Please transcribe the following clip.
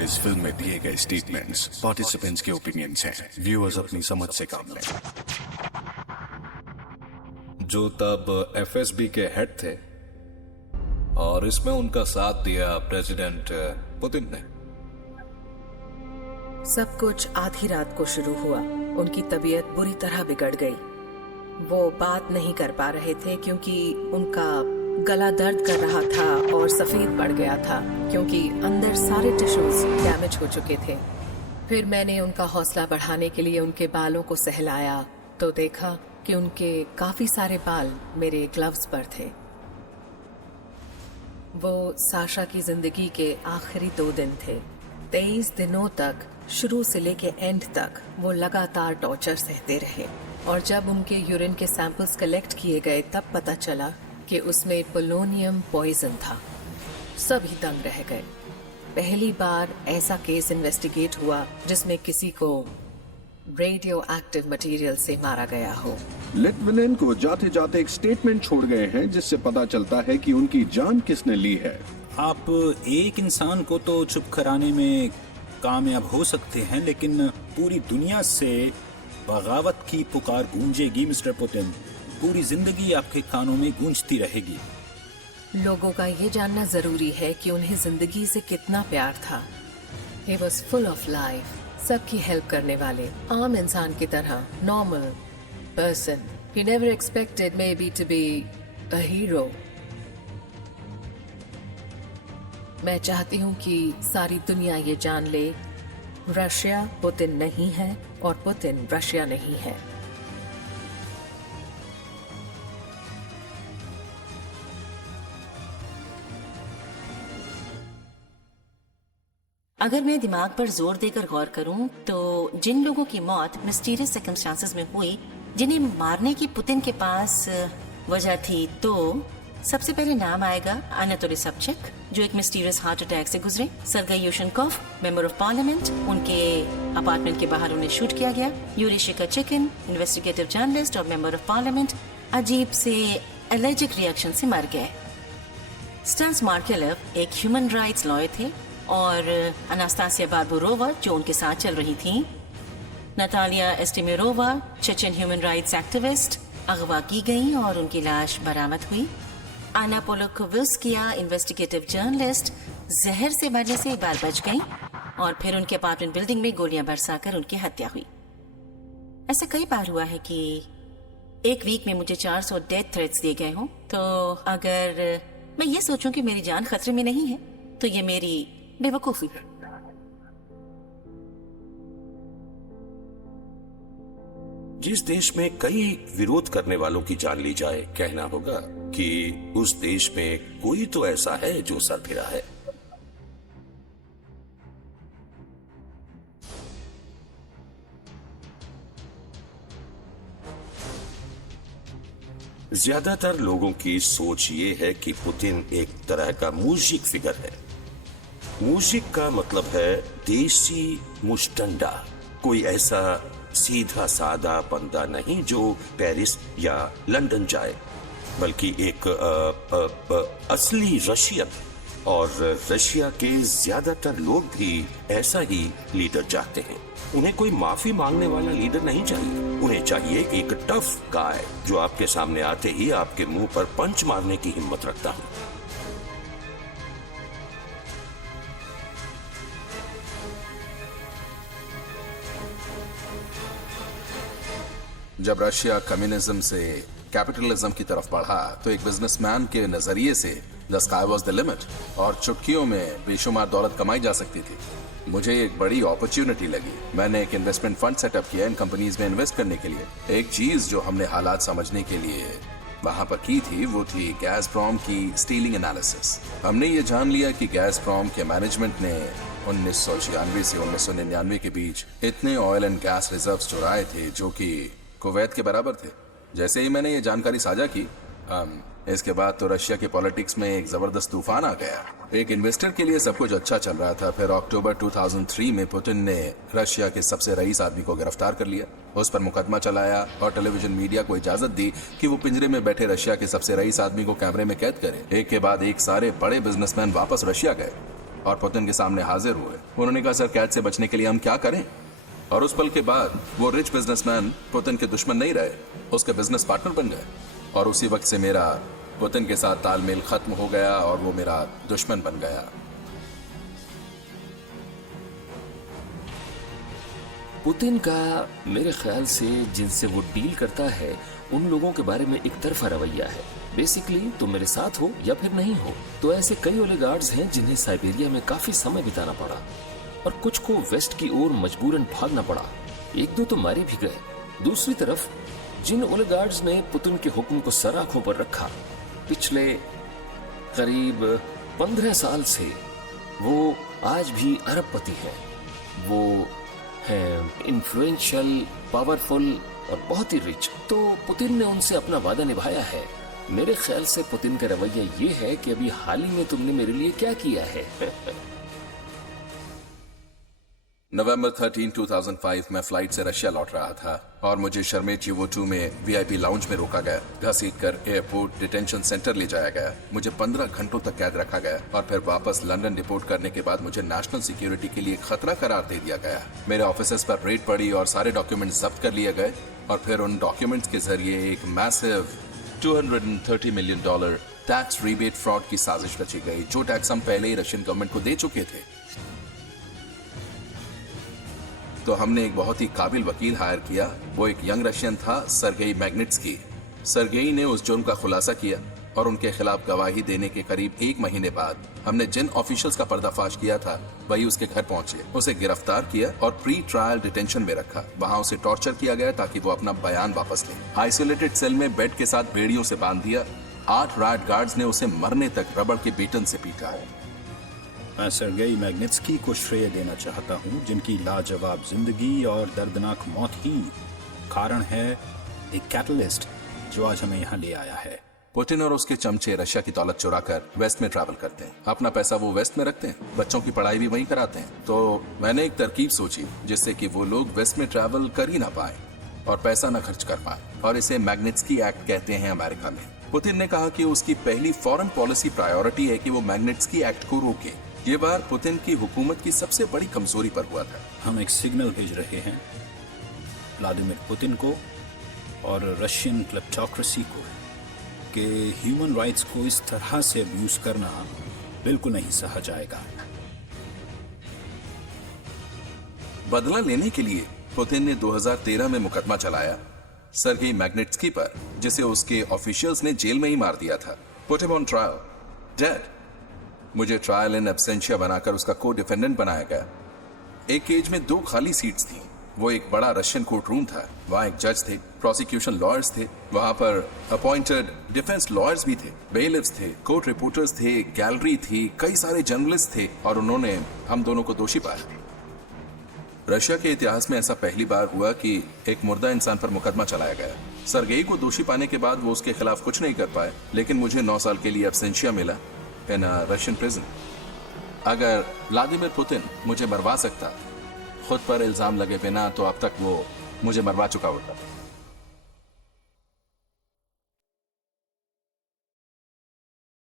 इस फिल्म में दिए गए स्टेटमेंट्स पार्टिसिपेंट्स के ओपिनियंस हैं। व्यूअर्स अपनी समझ से काम लें। जो तब एफएसबी के हेड थे और इसमें उनका साथ दिया प्रेसिडेंट पुतिन ने। सब कुछ आधी रात को शुरू हुआ। उनकी तबीयत बुरी तरह बिगड़ गई। वो बात नहीं कर पा रहे थे क्योंकि उनका गला दर्द कर रहा था और सफेद पड़ गया था क्योंकि अंदर सारे टिश्यूज डैमेज हो चुके थे। फिर मैंने उनका हौसला बढ़ाने के लिए उनके बालों को सहलाया तो देखा कि उनके काफी सारे बाल मेरे ग्लव्स पर थे। वो साशा की जिंदगी के आखिरी 2 दिन थे। 23 दिनों तक, शुरू से लेके एंड तक, वो लगातार टॉर्चर सहते रहे और जब उनके यूरिन के सैंपल्स कलेक्ट किए गए तब पता चला कि उसमें पोलोनियम पॉइजन था। सभी दंग रह गए। पहली बार ऐसा केस इन्वेस्टिगेट हुआ जिसमें किसी को रेडियो एक्टिव मटेरियल से मारा गया हो। लिटविनेन को जाते जाते एक स्टेटमेंट छोड़ गए हैं जिससे पता चलता है कि उनकी जान किसने ली है। आप एक इंसान को तो चुप कराने में कामयाब हो सकते हैं, लेकिन पूरी दुनिया से बगावत की पुकार गूंजेगी मिस्टर पुतिन। पूरी जिंदगी आपके कानों में गूंजती रहेगी। लोगों का ये जानना जरूरी है कि उन्हें जिंदगी से कितना प्यार था। He was full of life, सबकी हेल्प करने वाले, आम इंसान की तरह, normal person. He never expected maybe to be a hero. मैं चाहती हूँ कि सारी दुनिया ये जान ले, रशिया पुतिन नहीं है और पुतिन रशिया नहीं है। अगर मैं दिमाग पर जोर देकर गौर करूं तो जिन लोगों की मौत मिस्टीरियस सर्कमस्टांसेस में हुई, जिन्हें मारने की पुतिन के पास वजह थी, तो सबसे पहले नाम आएगा अनातोली सबचक, जो एक मिस्टीरियस हार्ट अटैक से गुजरे। सरगेई यूशनकोव, मेंबर ऑफ पार्लियामेंट, उनके अपार्टमेंट के बाहर उन्हें शूट किया गया। यूरी शिखरचिकिन, इन्वेस्टिगेटिव जर्नलिस्ट और मेंबर ऑफ पार्लियामेंट, अजीब से एलर्जिक रिएक्शन से मर गए। स्टानिस मार्केलेव एक ह्यूमन राइट्स लॉयर थे और अनास्तासिया बार्बोरोवा जो उनके साथ चल रही थी। Natalia Estemirova, Chechen human rights activist, अगवा की गई और उनकी लाश बरामद हुई। आना पोलोकोवस्किया, इन्वेस्टिगेटिव जर्नलिस्ट, जहर से मरने से एक बार बच गई और फिर उनके अपार्टमेंट बिल्डिंग में गोलियां बरसाकर उनकी हत्या हुई। ऐसा कई बार हुआ है कि एक वीक में मुझे 400 डेथ थ्रेट्स दिए गए हों। तो अगर मैं ये सोचूं कि मेरी जान खतरे में नहीं है तो ये मेरी बेवकूफी है। जिस देश में कई विरोध करने वालों की जान ली जाए, कहना होगा कि उस देश में कोई तो ऐसा है जो सरफिरा है। ज्यादातर लोगों की सोच ये है कि पुतिन एक तरह का मुजिक फिगर है। मुजिक का मतलब है देसी मुस्टंडा, कोई ऐसा सीधा सादा बंदा नहीं जो पेरिस या लंदन जाए, बल्कि एक असली रशियन। और रशिया के ज्यादातर लोग भी ऐसा ही लीडर चाहते हैं। उन्हें कोई माफी मांगने वाला लीडर नहीं चाहिए, उन्हें चाहिए एक टफ गाय जो आपके सामने आते ही आपके मुंह पर पंच मारने की हिम्मत रखता हो। जब रशिया कम्युनिज्म से कैपिटलिज्म की तरफ बढ़ा तो एक बिजनेसमैन के नजरिए से the sky was the limit और चुटकियों में बेशुमार दौलत कमाई जा सकती थी। मुझे एक बड़ी अपॉर्चुनिटी लगी। मैंने एक इन्वेस्टमेंट फंड सेटअप किया इन कंपनीज में इन्वेस्ट करने के लिए। एक चीज जो हमने हालात समझने के लिए वहां पर की थी वो थी गैसप्रॉम की स्टीलिंग एनालिसिस। हमने ये जान लिया कि गैसप्रॉम के मैनेजमेंट ने 1996 से 1999 के बीच इतने ऑयल एंड गैस रिजर्व्स चुराए थे जो कि कुवैत के बराबर थे। जैसे ही मैंने ये जानकारी साझा की, इसके बाद तो रशिया के पॉलिटिक्स में एक जबरदस्त तूफान आ गया। एक इन्वेस्टर के लिए सब कुछ अच्छा चल रहा था। फिर अक्टूबर 2003 में पुतिन ने रशिया के सबसे रईस आदमी को गिरफ्तार कर लिया, उस पर मुकदमा चलाया और टेलीविजन मीडिया को इजाजत दी कि वो पिंजरे में बैठे रशिया के सबसे रईस आदमी को कैमरे में कैद करे। एक के बाद एक सारे बड़े बिजनेसमैन वापस रशिया गए। और पुतिन के सामने हाजिर हुए। उन्होंने कहा, सर कैद से बचने के लिए हम क्या करें? और उस पल के बाद वो रिच बिजनेसमैन पुतिन के दुश्मन नहीं रहे, उसके बिजनेस पार्टनर बन गए। और उसी वक्त से मेरा पुतिन के साथ तालमेल खत्म हो गया और वो मेरा दुश्मन बन गया। पुतिन का मेरे ख्याल से जिनसे वो डील करता है उन लोगों के बारे में एक तरफा रवैया है। बेसिकली तुम मेरे साथ हो या फिर नहीं हो। तो ऐसे कई ओलिगार्ड्स हैं जिन्हें साइबेरिया में काफी समय बिताना पड़ा और कुछ को वेस्ट की ओर मजबूरन भागना पड़ा। एक दो तो मारे भी गए। दूसरी तरफ जिन ओलिगार्ड्स ने पुतिन के हुक्म को सर आंखों पर रखा, पिछले करीब 15 साल से वो आज भी अरबपति हैं। वो हैं इन्फ्लुएंशियल, पावरफुल और बहुत ही रिच। तो पुतिन ने उनसे अपना वादा निभाया है। मेरे ख्याल से पुतिन का रवैया ये है कि अभी हाल ही में तुमने मेरे लिए क्या किया है। नवंबर 13, 2005 में फ्लाइट से रशिया लौट रहा था और मुझे शर्मेचेवो-2 में वीआईपी लाउंज में रोका गया। घसीटकर एयरपोर्ट डिटेंशन सेंटर ले जाया गया। मुझे 15 घंटों तक कैद रखा गया और फिर वापस लंदन डिपोर्ट करने के बाद मुझे नेशनल सिक्योरिटी के लिए खतरा करार दे दिया गया। मेरे ऑफिसर्स पर रेड पड़ी और सारे डॉक्यूमेंट्स जब्त कर लिए गए और फिर उन डॉक्यूमेंट्स के जरिए एक massive $230 million tax rebate fraud की साजिश रची गई, जो टैक्स हम पहले ही रशियन गवर्नमेंट को दे चुके थे। तो हमने एक बहुत ही काबिल वकील हायर किया। वो एक यंग रशियन था, सर्गेई मैग्निट्स्की। सर्गेई ने उस जुर्म का खुलासा किया और उनके खिलाफ गवाही देने के करीब 1 महीने बाद हमने जिन ऑफिशियल्स का पर्दाफाश किया था वही उसके घर पहुंचे, उसे गिरफ्तार किया और प्री ट्रायल डिटेंशन में रखा। वहां उसे टॉर्चर किया गया ताकि वो अपना बयान वापस ले। आइसोलेटेड सेल में बेड के साथ बेड़ियों से बांध दिया। 8 राइट गार्ड्स ने उसे मरने तक रबड़ के बीटन से पीटा है। मैं सर्गेई मैग्निट्स्की को श्रेय देना चाहता हूं, जिनकी लाजवाब जिंदगी और दर्दनाक मौत ही कारण है, एक कैटलिस्ट जो आज हमें यहाँ ले आया है। पुतिन और उसके चमचे रशिया की दौलत चुराकर वेस्ट में ट्रैवल करते हैं। अपना पैसा वो वेस्ट में रखते हैं, बच्चों की पढ़ाई भी वहीं कराते हैं। तो मैंने एक तरकीब सोची जिससे कि वो लोग वेस्ट में ट्रैवल कर ही ना पाए और पैसा ना खर्च कर पाए, और इसे मैग्निट्स्की एक्ट कहते हैं अमेरिका में। पुतिन ने कहा कि उसकी पहली फॉरेन पॉलिसी प्रायोरिटी है कि वो मैग्निट्स्की एक्ट को रोके। ये बार पुतिन की हुकूमत की सबसे बड़ी कमजोरी पर हुआ था। हम एक सिग्नल भेज रहे हैं व्लादिमीर पुतिन को और रशियन क्लेप्टोक्रेसी को कि ह्यूमन राइट्स को इस तरह से अब्यूज करना बिल्कुल नहीं सहा जाएगा। बदला लेने के लिए पुतिन ने 2013 में मुकदमा चलाया सर्गेई मैग्निट्स्की पर, जिसे उसके ऑफिशियल्स ने जेल में ही मार दिया था। Put him on trial, dead. मुझे ट्रायल इन एब्सेंशिया बनाकर उसका को डिफेंडेंट बनाया गया। एक केज में 2 खाली सीट्स थी। वो एक बड़ा रशियन कोर्ट रूम था। वहाँ एक जज थे, प्रोसिक्यूशन लॉयर्स थे, वहाँ पर अपॉइंटेड डिफेंस लॉयर्स भी थे, बेलिफ्स थे, कोर्ट रिपोर्टर्स थे, गैलरी थी, कई सारे जर्नलिस्ट थे, और उन्होंने हम दोनों को दोषी पाया। रशिया के इतिहास में ऐसा पहली बार हुआ कि एक मुर्दा इंसान पर मुकदमा चलाया गया। सर्गेई को दोषी पाने के बाद वो उसके खिलाफ कुछ नहीं कर पाए, लेकिन मुझे 9 साल के लिए एब्सेंशिया मिला इन रशियन प्रिजन। अगर व्लादिमीर पुतिन मुझे मरवा सकता खुद पर इल्जाम लगे बिना, तो अब तक वो मुझे मरवा चुका होता।